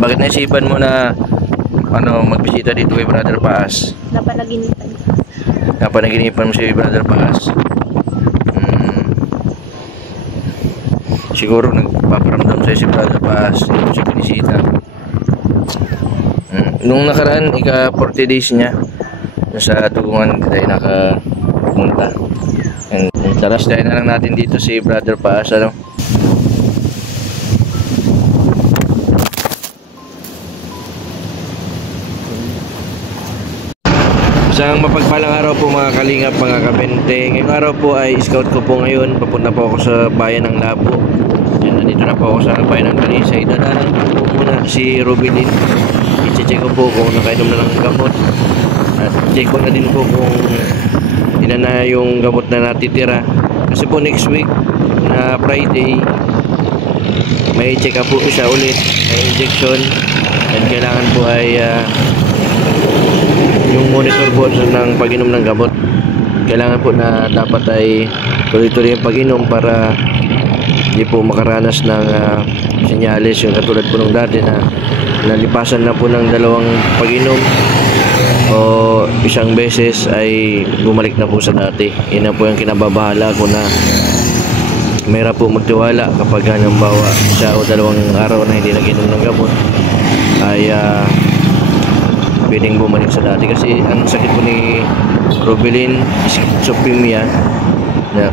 Bakit naisipan mo na magbisita dito kay Brother Paas? Napanaginipan. Napanaginipan mo si Brother Paas? Siguro nagpaparamdam sa'yo si Brother Paas, hindi mo siya binisita. Nung nakaraan, ika 40 days niya, sa tugungan tayo nakapunta. Taras tayo na lang natin dito si Brother Paas, ano? Isang mapagpalang araw po mga kalingap, mga kabente. Ngayong araw po ay scout ko po ngayon. Papunta po ako sa bayan ng Labo. Yan, nandito na po ako sa bayan ng Talisay. Dadaanan po muna si Rubilin. I-check ko po kung nakainom na ng gamot. At check ko na din po kung ilan na yung gamot na natitira. Kasi po next week na Friday, may check up po siya ulit. May injection. At kailangan po ay yung monitor po ng pag-inom ng gamot. Kailangan po na dapat ay tuloy-tuloy yung pag-inom para hindi po makaranas ng senyales yung katulad po nung dati na nalipasan na po ng 2 pag-inom o isang beses ay bumalik na po sa dati. Yun na po yung kinababahala ko na mayroon po magtiwala kapag halimbawa siya o 2 araw na hindi nag-inom ng gamot ay pwedeng bumalik sa dati. Kasi ang sakit po ni Rubilin, schizophrenia, na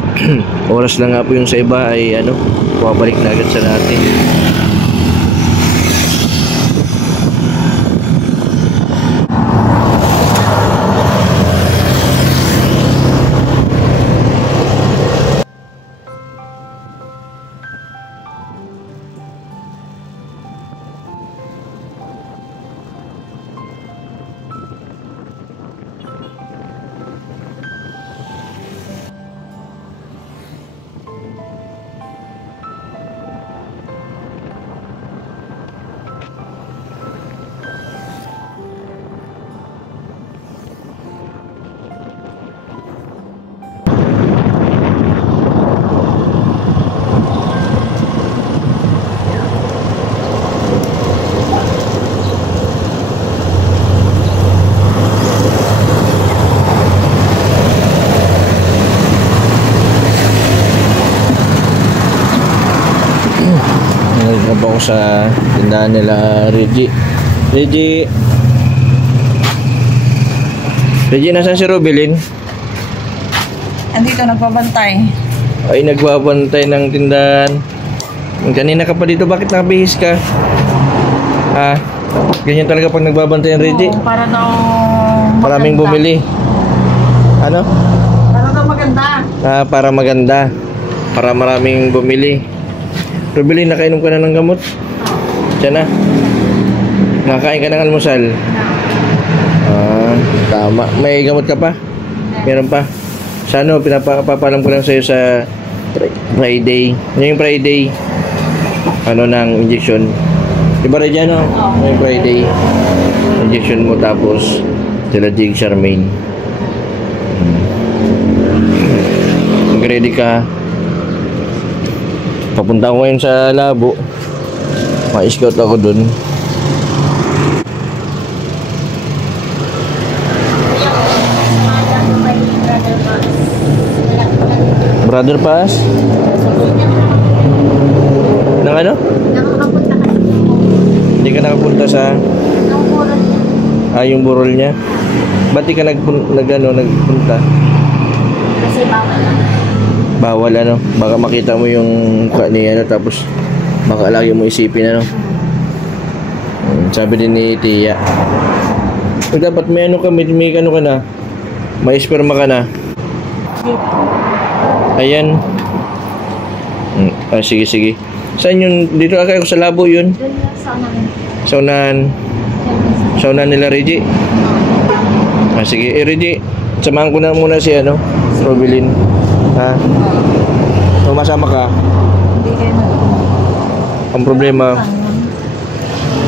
oras lang nga po yung sa iba ay bumabalik na agad sa dati. Nagpunta ako sa tindahan nila Reggie. Reggie, nasan si Rubilin? Andito, nagbabantay. Ay, nagbabantay ng tindahan. Kanina ka pa dito, bakit nakabihis ka? Ganyan talaga pag nagbabantay ng Reggie? Oo, para daw maraming bumili. Ano? Para daw maganda. Para maganda. Para maraming bumili. Rubilin, nakainom ka na ng gamot? Diyan na. Nakakain ka ng almusal? Tama. May gamot ka pa? Meron pa? Sa pinapapalam ko lang sa'yo sa Friday. Ano yung Friday? Ng injection? Diba rin dyan, no? Yung Friday. Injection mo tapos Tilajig Charmaine. Mag-ready ka. Papunta ko ngayon sa Labo. Ma-scout ako dun. Brother Paas? Nang ano? Nakakapunta ka. Hindi ka nakapunta sa... Ang burol niya. Yung burol niya? Ba't di ka nagpunta? Kasi bawal lang. Bawal baka makita mo yung mukha niya tapos baka lagi mo isipin sabi din ni Tia. Dapat may ka may ka na. May sperma ka na. Ayan. Sige. Saan yun? Dito kayo sa Labo yun? Doon lang sa unahan. Sa unahan nila Reggie. Sige, Reggie, samahan ko na muna si Rubilin. Masama ka? Hindi kayo na. Ang problema,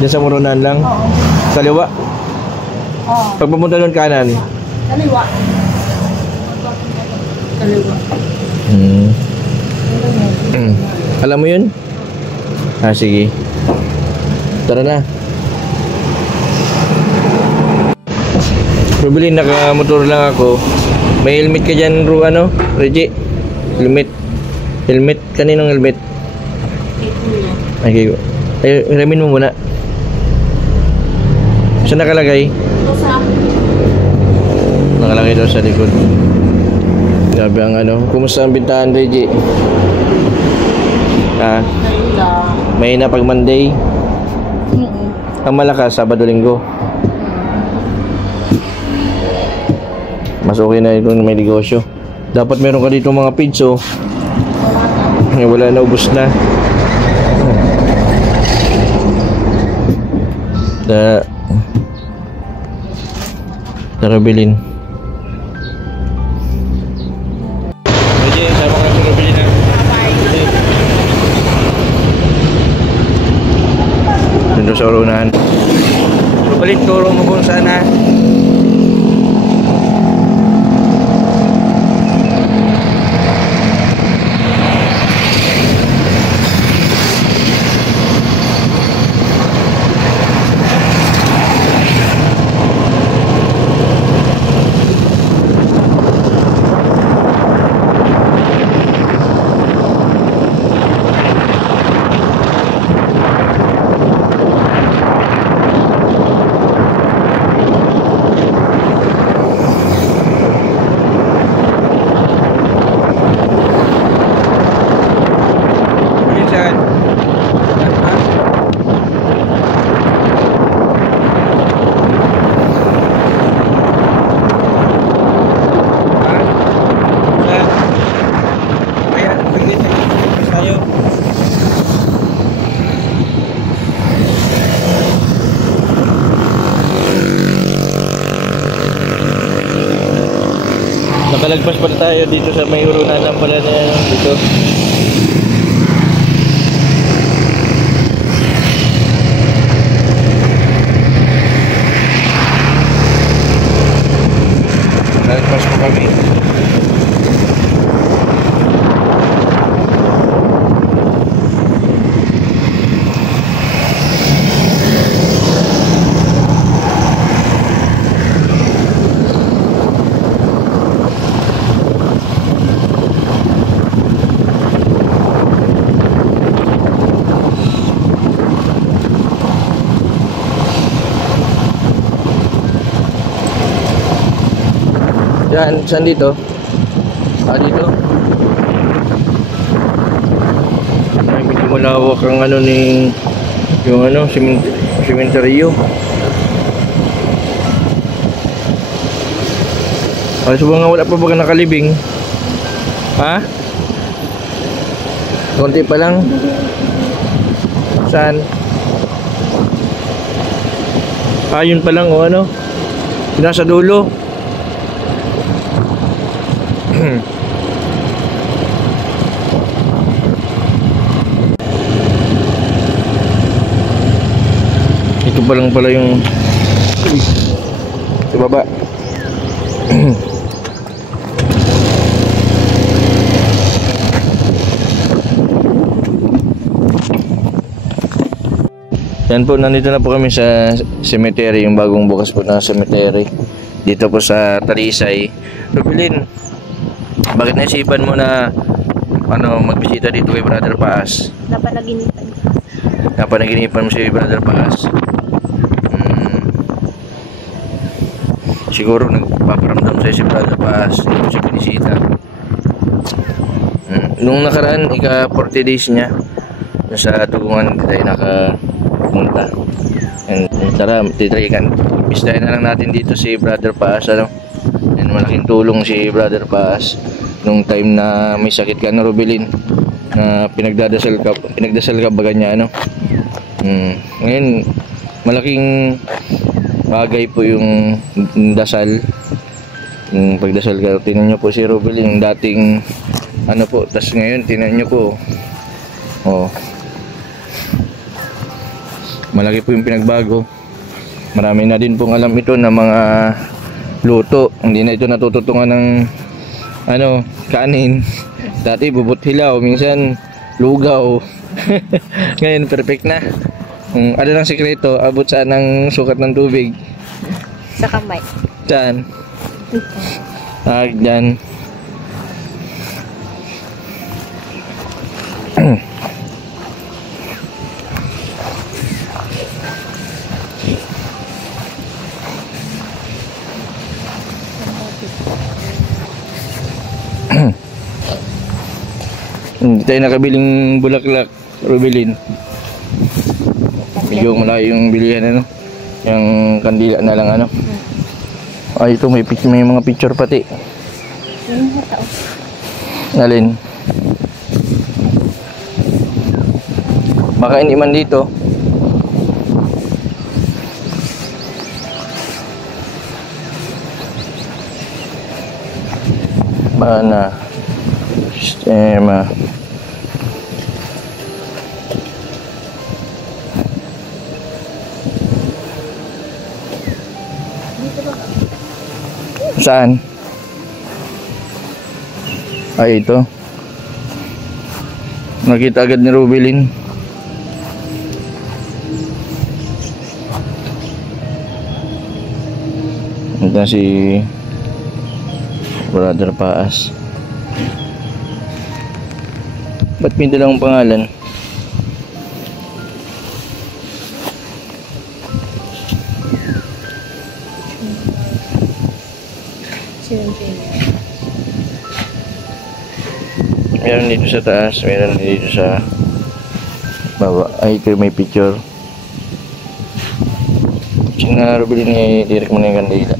dyan sa Murunan lang? Oo. Kaliwa? Oo. Pag pumunta doon kanan? Kaliwa. Kaliwa. Alam mo yun? Sige. Tara na. Rubilin, nakamotor lang ako. May helmet ka dyan, Reggie? Helmet. Helmet. Kaninong helmet? Ay, hiramin mo muna. Saan nakalagay? Ito sa Nakalagay daw sa likod. Grabe ang Kumusta ang bintahan, Reggie? Nalula. May na pag Monday. Ang malakas, Sabado, Linggo. Mas okay na ito may negosyo. Dapat meron ka dito mga pizzo. Wala na, ubos na. Tara bilhin. Pwede, sama ka sa bilhin na. Dito sa urunahan. Balik, turo mo kung saan ha. Nakalagpas pala tayo dito sa may urunan pala na dito. Nakalagpas po kami. Yan, saan dito? Dito. Ay, medyo malawak ang yung sementeryo. Ay, so nga wala pa ba nakalibing? Ha? Konti pa lang. Saan? Yun pa lang nasa dulo. Ito pa lang pala yung sa baba. Yan po, nandito na po kami sa cemetery, yung bagong bukas po na cemetery dito po sa Talisay. Rubilin, bakit naisipan mo na magbisita dito kay Brother Paas? Napanaginipan. Napanaginipan mo si Brother Paas? Siguro nagpaparamdam sa'yo si Brother Paas, hindi mo siya binisita. Nung nakaraan, ika-40 days niya, nasa tugungan tayo nakapunta. And tara, titrikan. Bistahin na lang natin dito si Brother Paas, And malaking tulong si Brother Paas nung time na may sakit ka na, Rubilin, na pinagdasal ka ba ganyan, Ngayon, malaking bagay po yung dasal, yung pagdasal ka. Tingnan nyo po si Rubilin, yung dating tas ngayon tingnan nyo po, malaki po yung pinagbago. Marami na din pong alam ito na mga luto. Hindi na ito natututungan ng kanin. Dati bubot hilaw, minsan lugaw. Ngayon perfect na. Ano lang sikreto, abot saan ng sukat ng tubig? Sa kamay. Saan? Dito. Dyan. Hindi tayo nakabiling bulaklak, Rubilin. Medyo malayo yung bilihan, ano? Yung kandila na lang, ano? Ay, ito may mga picture pati. Yung tao. Alin? Baka hindi man dito. Mana? Sistema. Dito ba? Saan? Ay, ito. Nakita agad ni Rubilin. Ito si Brother Paas. Ba't may dalawang pangalan? Meron dito sa taas, meron dito sa baba. Ay, ito may picture. Sina Rubilin ni direct mo na yung kandila.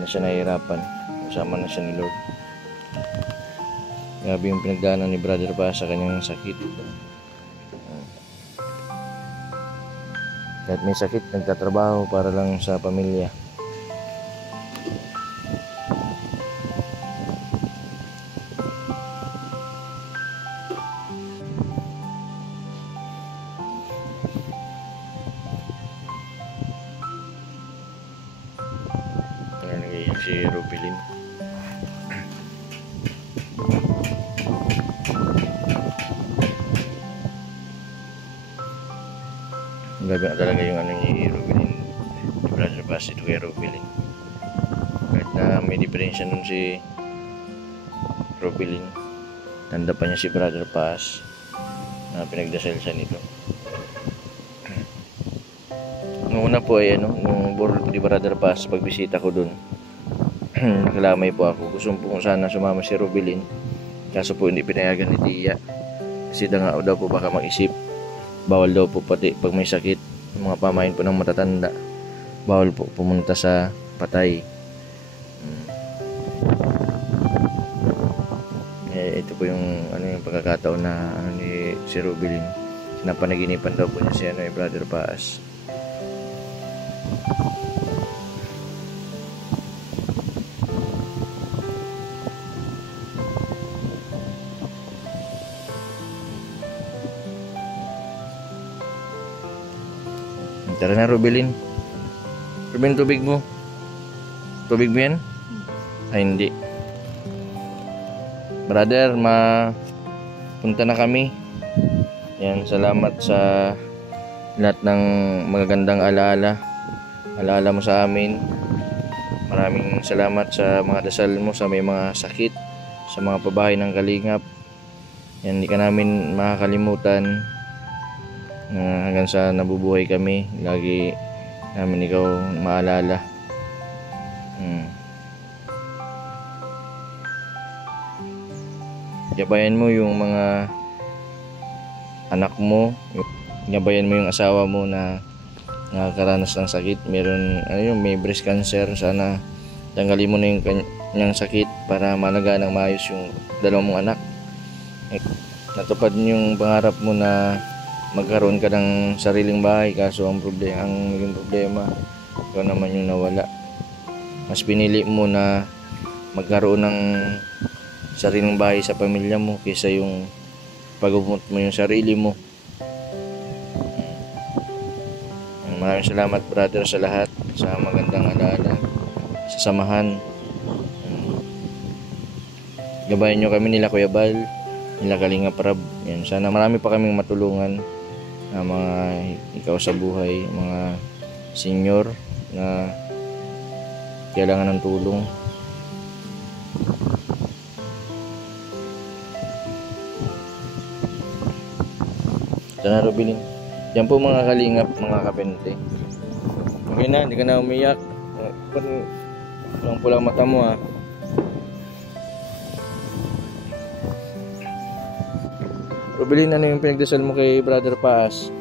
Hindi na siya nahihirapan. Kasama na siya ni Lord. Grabe yung pinagdaanan ni Brother pa sa kanyang sakit. Kahit may sakit, nagtatrabaho para lang sa pamilya. Nagaiyak si Rubilin. Grabe na talaga yung ano ni Rubilin. Di Brother Paz ito kay Rubilin. Kahit na may diferensya nun si Rubilin, tanda pa niya si Brother Paz na pinagdasal siya nito. Nung una po ay nung burol po ni Brother Paz, pagbisita ko dun, nakalamay po ako. Gusto po sana sumama si Rubilin, kaso po hindi pinayagan ni Tia. Kasi daw po baka mag-isip, bawal daw po pati pag may sakit, mga pamain po ng matatanda, bawal po pumunta sa patay. Ito po yung yung pagkakataon na ni si Rubilin, sinapanaginipan daw po niya si Brother Paz. Tara na, Rubilin. Rubilin, tubig mo. Tubig mo yan? Ay, hindi. Brother, punta na kami. Yan, salamat sa lahat ng magagandang alaala. Alaala mo sa amin. Maraming salamat sa mga dasal mo sa may mga sakit, sa mga pabahay ng Kalingap. Yan, hindi ka namin makakalimutan. Hanggang sa nabubuhay kami, lagi namin ikaw maalala. Gabayan mo yung mga anak mo, gabayan mo yung asawa mo na nakakaranas ng sakit. Meron may breast cancer. Sana tanggalin mo na yung kanyang sakit para malagaan ng maayos yung dalawang mong anak. Natupad yung pangarap mo na magkaroon ka ng sariling bahay, kaso ang naging problema, ikaw naman yung nawala. Mas pinili mo na magkaroon ng sariling bahay sa pamilya mo kaysa yung pagumot mo yung sarili mo. Maraming salamat, brother, sa lahat, sa magandang alaala, sa samahan. Gabayan nyo kami nila Kuya Bal, nila Kalingap Rab. Yan, sana marami pa kaming matulungan na mga ikaw sa buhay, mga senior na kailangan ng tulong. Ito na, Rubilin. Yan po mga Kalingap, mga kapente. Okay na, hindi ka na umiyak. Ang pulang mata mo, ha. Rubilin, ano yung pinagdasal mo kay Brother Paz?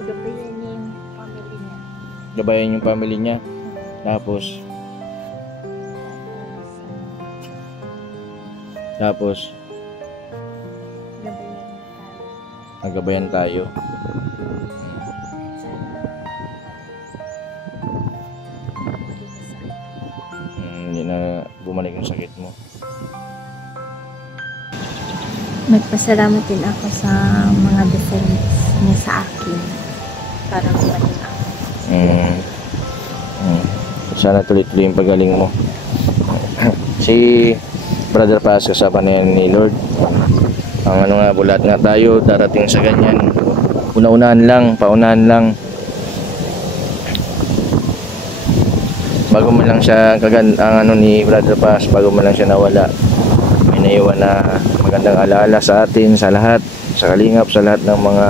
Gabayan niya yung family niya. Gabayan yung family niya. Tapos nagabayan tayo. Hindi na bumalik yung sakit mo. Nagpasalamat din ako sa mga dasal niya sa akin para gumaling ako. Sana tuloy-tuloy yung pagaling mo. Si Brother Paz, kasama na yan ni Lord. Ang nga, bulat nga tayo, darating sa ganyan. Paunahan lang. Bago man lang siya ni Brother Paz, bago man lang siya nawala, may naiwan na magandang alaala sa atin, sa lahat, sa Kalingap, sa lahat ng mga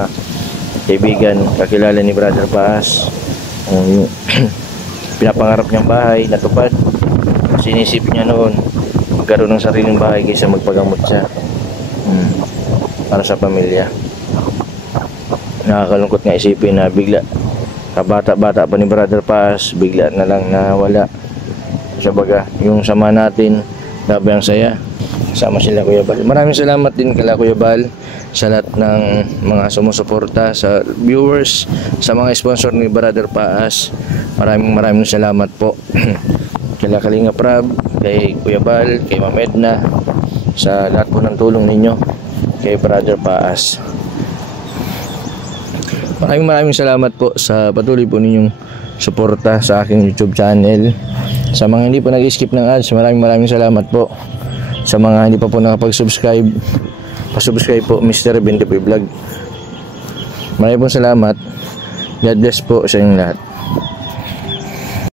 kaibigan, kakilala ni Brother Paz. Pinapangarap niyang bahay, natupad. Sinisip niya noon magkaroon ng sariling bahay kaysa magpagamot siya para sa pamilya. Nakakalungkot nga isipin na bigla, kabata-bata pa ni Brother Paz, bigla na lang nawala. Sabaga, yung sama natin, grabe ang saya. Kasama sila Kuya Bal. Maraming salamat din kala Kuya Bal sa lahat ng mga sumusuporta, sa viewers, sa mga sponsor ni Brother Paas. Maraming salamat po. Kala Kalinga Prab, kay Kuya Bal, kay Ma'am Edna, sa lahat po ng tulong ninyo kay Brother Paas. Maraming salamat po sa patuloy po ninyong suporta sa aking YouTube channel. Sa mga hindi po nag-skip ng ads, maraming salamat po. Sa mga hindi pa po nakapag-subscribe, pa-subscribe po Mr. Bendipoy Vlog. Maraming salamat. God bless po sa inyong lahat.